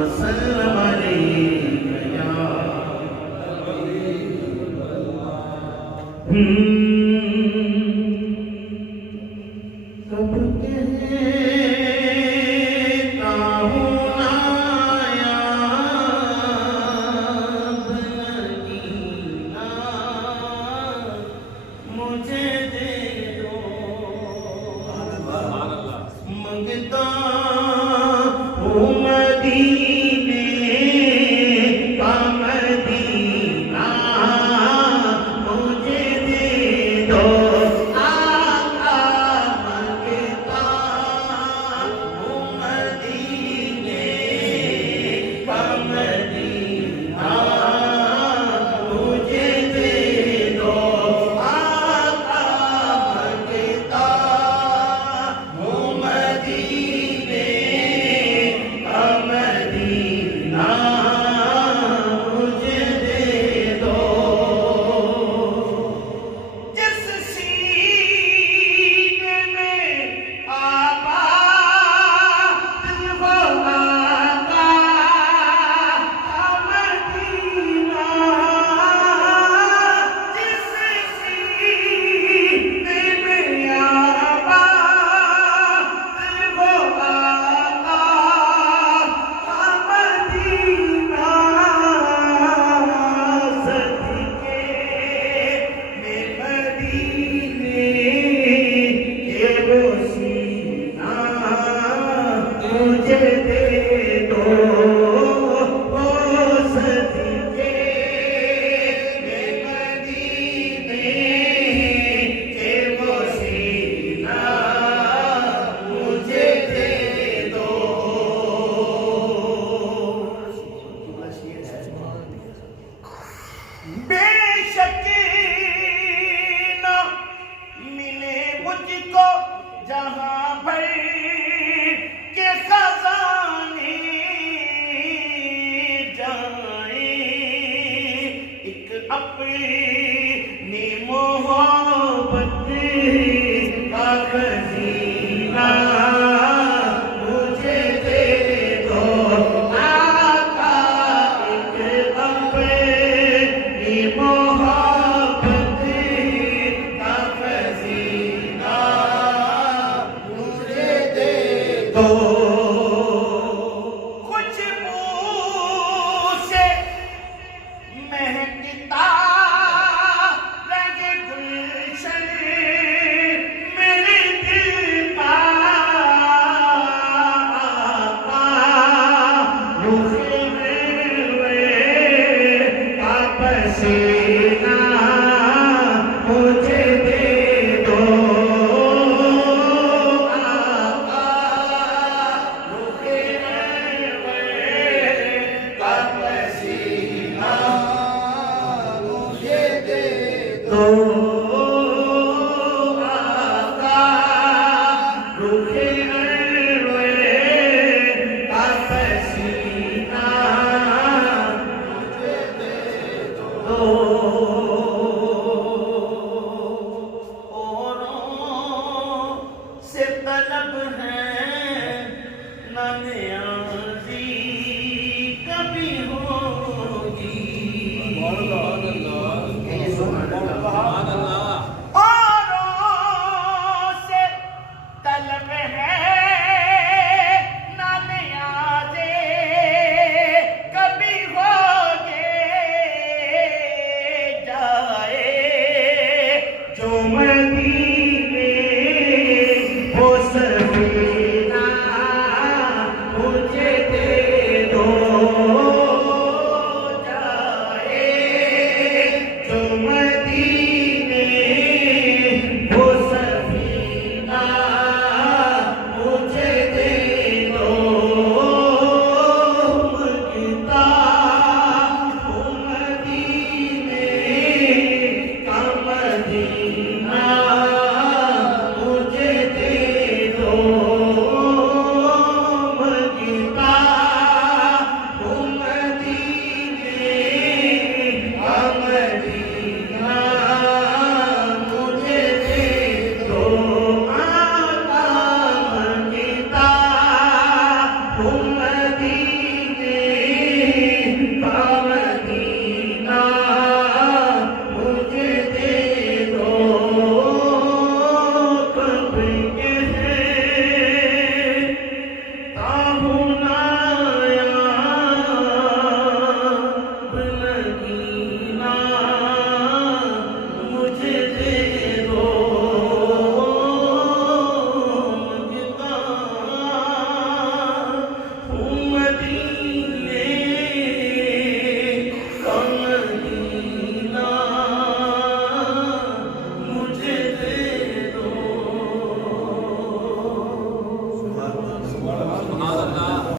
وسلم عليك يا کب کہتا ہوں نا یاد مدینہ مجھے دے دو منگتا ہوں مدینے کا مدینہ مجھے دے دو آقا منگتا ہوں مدینے کا مدینہ مجھے دے دو آقا منگتا ہوں مدینے کا مدینہ مجھے دے دو جس سینے میں آباد ہو آقا کا مدینہ جس سینے میں آباد ہو آقا کا مدینہ صدقے میں مدینے کے وہ سینہ مجھے دے دو صدقے میں مدینے کے وہ سینہ مجھے دے دو بے شک نہ ملے مجھ کو جہاں بھر کے خزانے جائیں ایک اپنی محبت کا خزینہ مجھے دے دو آقا ایک اپنی محبت کا خزینہ مجھے دے دو خوشبو سے مہکتا رنگ گلشن میرے دل کا آقا رخ میں کا پسینہ مجھے دے دو آقا رخ میں کا پسینہ مجھے دے دو آقا رخ میں کا پسینہ مجھے دے دو اوروں سے طلب ہے نہ نیازی کبھی ہوگی اوروں سے طلب ہے نہ نیازی کبھی ہوگے جائے جو مدینے وہ سفینہ مجھے